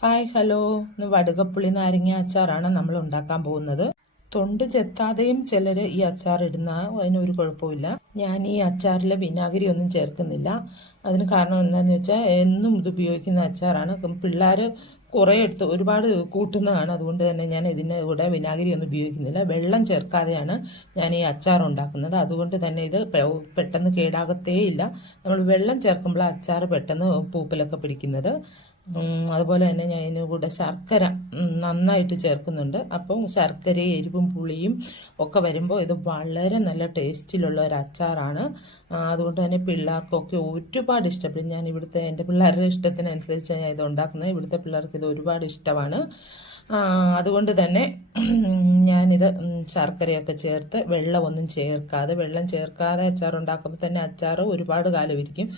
Hi hello, ഇന്ന് വടുകപ്പുളി നാരങ്ങ അച്ചാറാണ് നമ്മൾ ഉണ്ടാക്കാൻ പോകുന്നത്. തൊണ്ട് ചെത്താതെയും ചിലർ ഈ അച്ചാർ ഇടുന്ന, അതിനൊരു കുഴപ്പമില്ല. ഞാൻ ഈ അച്ചാറിൽ വിനാഗിരി ഒന്നും ചേർക്കുന്നില്ല. അതിന് കാരണം എന്താണെന്ന് വെച്ചാൽ എന്നും ഇത് ഉപയോഗിക്കുന്ന അച്ചാറാണ്. പിള്ളേർ കുറേ എടുത്ത് ഒരുപാട് കൂട്ടുന്നതാണ്. അതുകൊണ്ട് തന്നെ ഞാൻ ഇതിന് കൂടെ വിനാഗിരി ഒന്നും ഉപയോഗിക്കുന്നില്ല. വെള്ളം ചേർക്കാതെയാണ് ഞാൻ ഈ അച്ചാർ ഉണ്ടാക്കുന്നത്. അതുകൊണ്ട് തന്നെ ഇത് പെട്ടെന്ന് കേടാകത്തേ ഇല്ല. നമ്മൾ വെള്ളം ചേർക്കുമ്പോൾ അച്ചാർ പെട്ടെന്ന് പൂപ്പലൊക്കെ പിടിക്കുന്നത്. അതുപോലെ തന്നെ ഞാൻ ഇതിന് കൂടെ ശർക്കര നന്നായിട്ട് ചേർക്കുന്നുണ്ട്. അപ്പം ശർക്കരയും എരിവും പുളിയും ഒക്കെ വരുമ്പോൾ ഇത് വളരെ നല്ല ടേസ്റ്റിലുള്ള ഒരു അച്ചാറാണ്. അതുകൊണ്ട് തന്നെ പിള്ളേർക്കൊക്കെ ഒരുപാട് ഇഷ്ടപ്പെടും. ഞാൻ ഇവിടുത്തെ എൻ്റെ പിള്ളേരുടെ ഇഷ്ടത്തിനനുസരിച്ച് ഞാൻ ഇത് ഉണ്ടാക്കുന്നത്. ഇവിടുത്തെ പിള്ളേർക്ക് ഇത് ഒരുപാട് ഇഷ്ടമാണ്. അതുകൊണ്ട് തന്നെ ഞാനിത് ശർക്കരയൊക്കെ ചേർത്ത് വെള്ളം ചേർക്കാതെ അച്ചാർ ഉണ്ടാക്കുമ്പോൾ തന്നെ അച്ചാർ ഒരുപാട് കാലം ഇരിക്കും.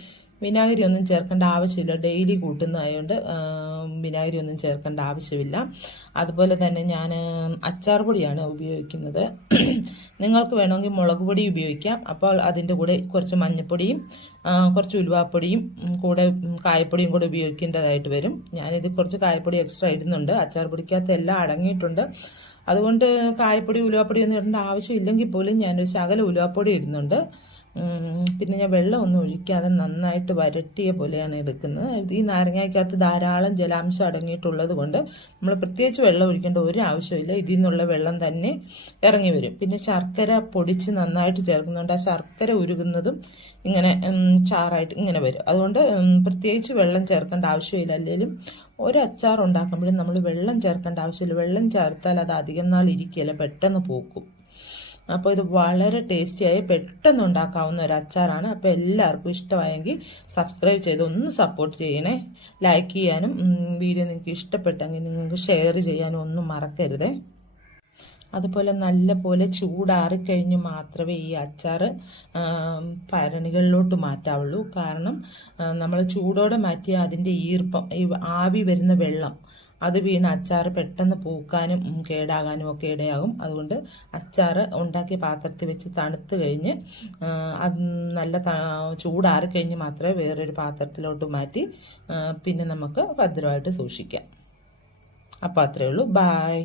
വിനാഗിരി ഒന്നും ചേർക്കേണ്ട ആവശ്യമില്ല. ഡെയിലി കൂട്ടുന്നതായതുകൊണ്ട് വിനാഗിരി ഒന്നും ചേർക്കേണ്ട ആവശ്യമില്ല. അതുപോലെ തന്നെ ഞാൻ അച്ചാർ പൊടിയാണ് ഉപയോഗിക്കുന്നത്. നിങ്ങൾക്ക് വേണമെങ്കിൽ മുളക് പൊടി ഉപയോഗിക്കാം. അപ്പോൾ അതിൻ്റെ കൂടെ കുറച്ച് മഞ്ഞൾപ്പൊടിയും കുറച്ച് ഉലുവാപ്പൊടിയും കൂടെ കായപ്പൊടിയും കൂടെ ഉപയോഗിക്കേണ്ടതായിട്ട് വരും. ഞാനിത് കുറച്ച് കായപ്പൊടി എക്സ്ട്രാ ഇടുന്നുണ്ട്. അച്ചാർ പൊടിക്കകത്ത് എല്ലാം അടങ്ങിയിട്ടുണ്ട്. അതുകൊണ്ട് കായപ്പൊടി ഉലുവാപ്പൊടി ഒന്നും ഇടേണ്ട ആവശ്യമില്ലെങ്കിൽ പോലും ഞാനൊരു ശകലം ഉലുവാപ്പൊടി ഇടുന്നുണ്ട്. പിന്നെ ഞാൻ വെള്ളം ഒന്നും ഒഴിക്കാതെ നന്നായിട്ട് വരട്ടിയ പോലെയാണ് എടുക്കുന്നത്. ഈ നാരങ്ങയ്ക്കകത്ത് ധാരാളം ജലാംശം അടങ്ങിയിട്ടുള്ളത് കൊണ്ട് നമ്മൾ പ്രത്യേകിച്ച് വെള്ളം ഒഴിക്കേണ്ട ഒരു ആവശ്യമില്ല. ഇതിൽ നിന്നുള്ള വെള്ളം തന്നെ ഇറങ്ങി വരും. പിന്നെ ശർക്കര പൊടിച്ച് നന്നായിട്ട് ചേർക്കുന്നുണ്ട്. ആ ശർക്കര ഉരുകുന്നതും ഇങ്ങനെ ചാറായിട്ട് ഇങ്ങനെ വരും. അതുകൊണ്ട് പ്രത്യേകിച്ച് വെള്ളം ചേർക്കേണ്ട ആവശ്യമില്ല. അല്ലെങ്കിലും ഒരു അച്ചാർ ഉണ്ടാക്കുമ്പോഴും നമ്മൾ വെള്ളം ചേർക്കേണ്ട ആവശ്യമില്ല. വെള്ളം ചേർത്താൽ അത് അധികം നാൾ ഇരിക്കുകയില്ല, പെട്ടെന്ന് പൂക്കും. അപ്പോൾ ഇത് വളരെ ടേസ്റ്റിയായി പെട്ടെന്ന് ഉണ്ടാക്കാവുന്ന ഒരു അച്ചാറാണ്. അപ്പോൾ എല്ലാവർക്കും ഇഷ്ടമായെങ്കിൽ സബ്സ്ക്രൈബ് ചെയ്ത് ഒന്ന് സപ്പോർട്ട് ചെയ്യണേ. ലൈക്ക് ചെയ്യാനും വീഡിയോ നിങ്ങൾക്ക് ഇഷ്ടപ്പെട്ടെങ്കിൽ നിങ്ങൾക്ക് ഷെയർ ചെയ്യാനും ഒന്നും മറക്കരുതേ. അതുപോലെ നല്ല പോലെ ചൂടാറിക്കഴിഞ്ഞ് മാത്രമേ ഈ അച്ചാർ ഭരണികളിലോട്ട് മാറ്റാവുള്ളൂ. കാരണം നമ്മൾ ചൂടോടെ മാറ്റിയാൽ അതിൻ്റെ ഈർപ്പം, ഈ ആവി വരുന്ന വെള്ളം അത് വീണ് അച്ചാർ പെട്ടെന്ന് പൂക്കാനും കേടാകാനും ഒക്കെ ഇടയാകും. അതുകൊണ്ട് അച്ചാർ ഉണ്ടാക്കിയ പാത്രത്തിൽ വെച്ച് തണുത്ത് കഴിഞ്ഞ് അത് നല്ല ചൂടാറിക്കഴിഞ്ഞ് മാത്രമേ വേറൊരു പാത്രത്തിലോട്ട് മാറ്റി പിന്നെ നമുക്ക് ഭദ്രമായിട്ട് സൂക്ഷിക്കാം. അപ്പോൾ അത്രയേ ഉള്ളൂ. ബായ്.